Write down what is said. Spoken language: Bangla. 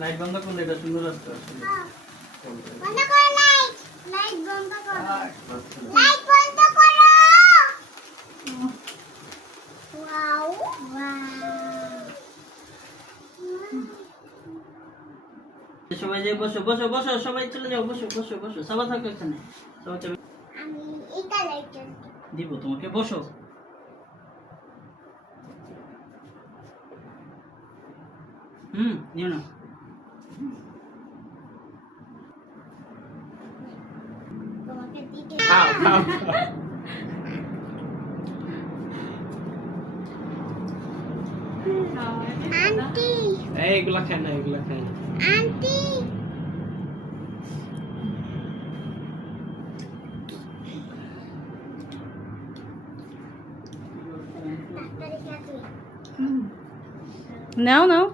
লাইট বন্ধ করলে এটা সুন্দর আসছে বন্ধ করো লাইট। লাইট বন্ধ করো। লাইট বন্ধ করো। Wow wow. সবাই যে বসো বসো বসো সবাই চলে যাও বসো বসো বসো সবাই থাকো এখানে সবাই চলে আমি এটা লাইট দিব তোমাকে বসো নিও না তোমাকে দিতে। খাও খাও আন্টি এইগুলা খাই না এগুলা খাই না আন্টি নাও নাও